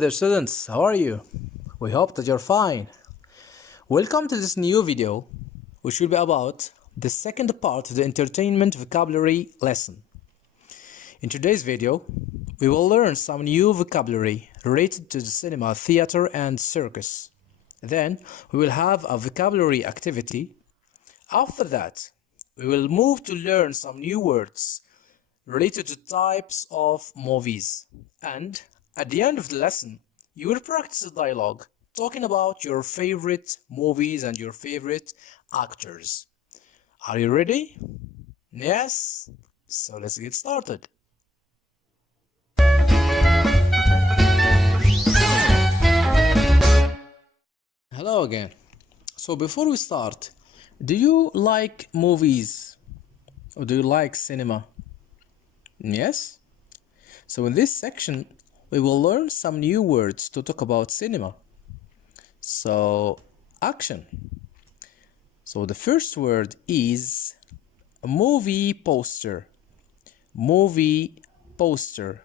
there, students. How are you? We hope that you're fine. Welcome to this new video, which will be about the second part of the entertainment vocabulary lesson. In today's video, we will learn some new vocabulary related to the cinema, theater, and circus. Then, we will have a vocabulary activity. After that, we will move to learn some new words related to types of movies. And at the end of the lesson, you will practice a dialogue talking about your favorite movies and your favorite actors. Are you ready? Yes? So let's get started. Hello again. So before we start, do you like movies or do you like cinema? Yes? So in this section, we will learn some new words to talk about cinema. So, action. So the first word is a movie poster. Movie poster.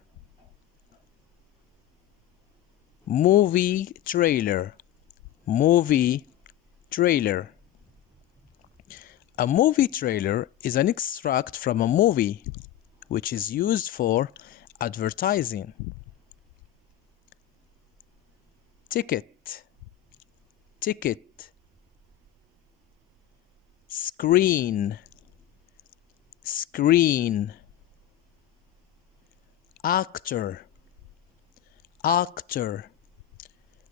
Movie trailer. Movie trailer. A movie trailer is an extract from a movie which is used for advertising. Ticket. Ticket. Screen. Screen. Actor. Actor.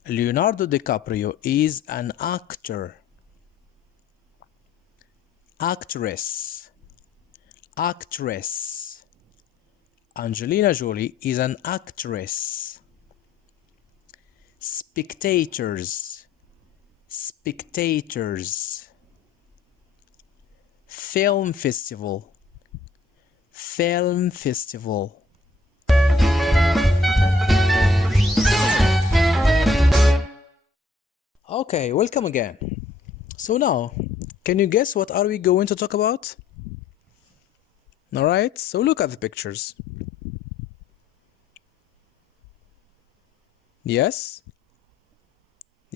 Leonardo DiCaprio is an actor. Actress. Actress. Angelina Jolie is an actress. Spectators. Spectators. Film festival. Film festival. Okay, welcome again. So now, can you guess what are we going to talk about? Alright, so look at the pictures. Yes?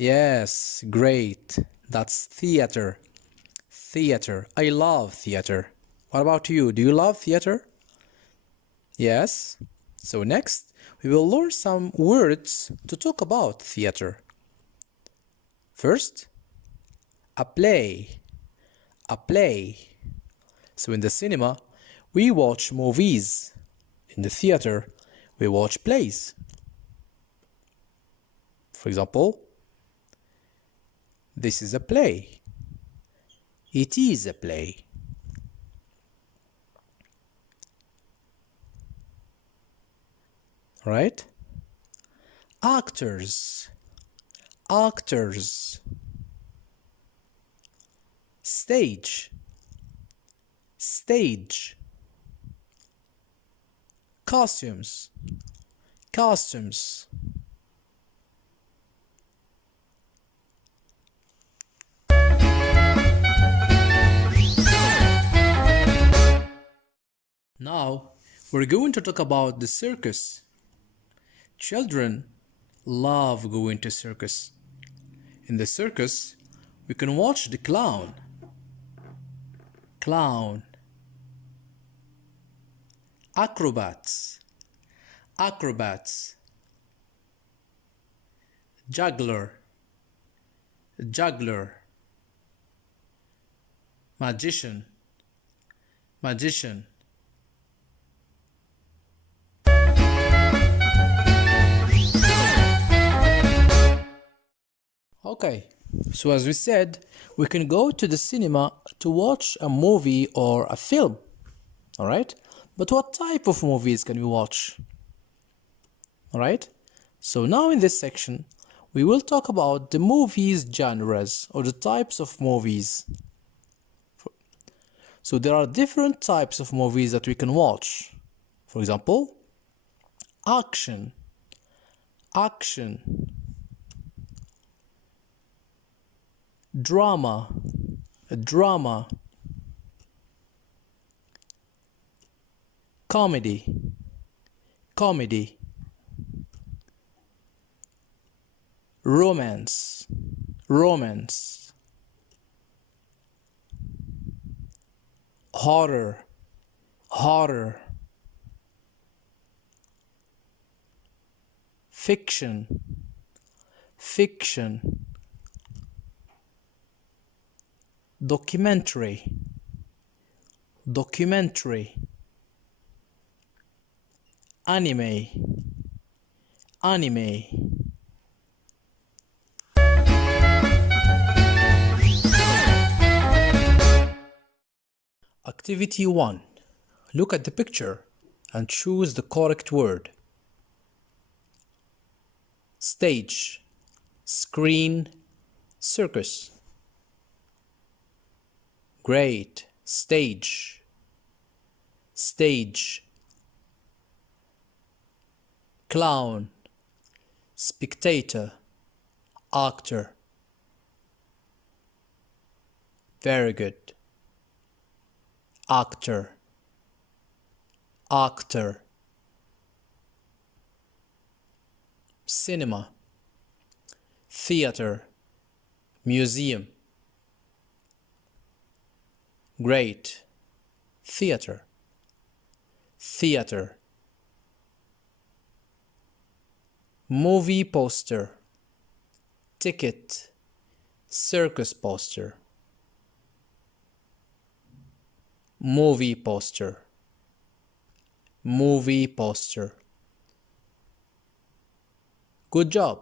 Yes, great. That's theater. Theater. I love theater. What about you? Do you love theater? Yes? So next, we will learn some words to talk about theater. First, a play. A play. So in the cinema, we watch movies. In the theater, we watch plays. For example, this is a play. It is a play. Right? Actors. Actors. Stage. Stage. Costumes. Costumes. Now, we're going to talk about the circus. Children love going to circus. In the circus, we can watch the clown. Clown. Acrobats. Acrobats. Juggler. Juggler. Magician. Magician. Okay, so as we said, we can go to the cinema to watch a movie or a film, alright? But what type of movies can we watch? Alright, so now in this section, we will talk about the movies genres or the types of movies. So there are different types of movies that we can watch. For example, action. Action. Drama. Drama. Comedy. Comedy. romance, romance. Horror, horror. Fiction, fiction. Documentary, documentary. Anime, anime. Activity 1. Look at the picture and choose the correct word. Stage, screen, circus. Great. Stage, stage. Clown, spectator, actor. Very good. Actor, actor. Cinema, theater, museum. Great. Theater, theater. Movie poster, ticket, circus poster. Movie poster, movie poster. Good job.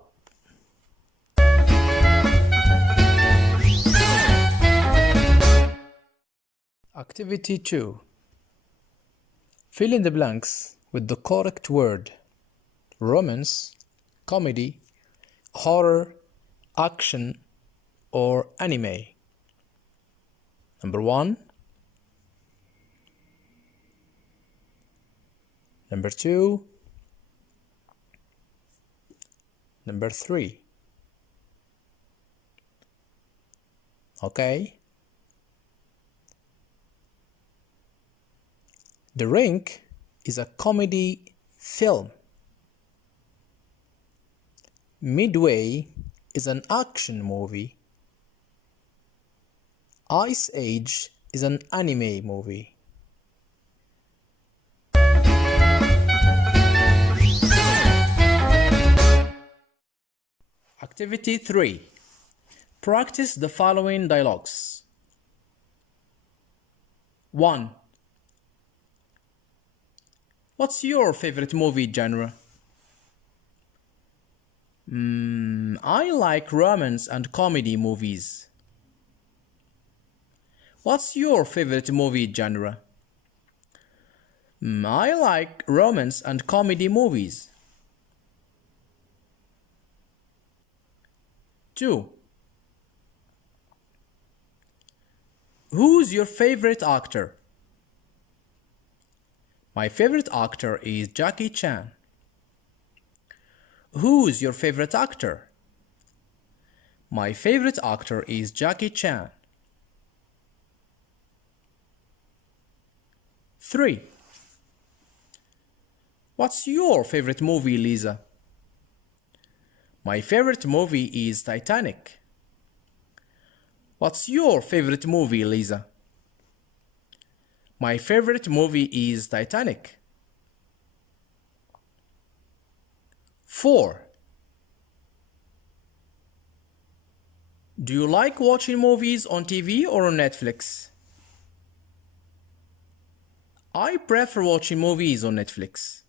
Activity 2. Fill in the blanks with the correct word. Romance, comedy, horror, action, or anime. Number 1. Number 2. Number 3. Okay. The Ring is a comedy film. Midway is an action movie. Ice Age is an anime movie. Activity 3. Practice the following dialogues. 1. What's your favorite movie genre? I like romance and comedy movies. What's your favorite movie genre? I like romance and comedy movies. 2. Who's your favorite actor? My favorite actor is Jackie Chan. Who's your favorite actor? My favorite actor is Jackie Chan. 3. What's your favorite movie, Lisa? My favorite movie is Titanic. What's your favorite movie, Lisa? My favorite movie is Titanic. 4. Do you like watching movies on TV or on Netflix? I prefer watching movies on Netflix.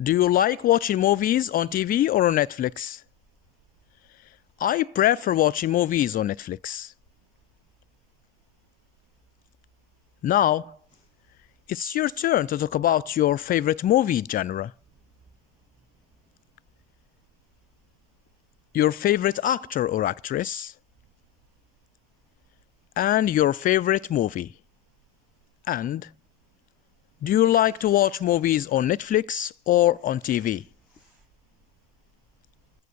Do you like watching movies on TV or on Netflix? I prefer watching movies on Netflix. Now, it's your turn to talk about your favorite movie genre. Your favorite actor or actress. And your favorite movie. And do you like to watch movies on Netflix or on TV?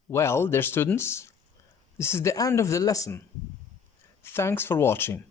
Well, dear students, this is the end of the lesson. Thanks for watching.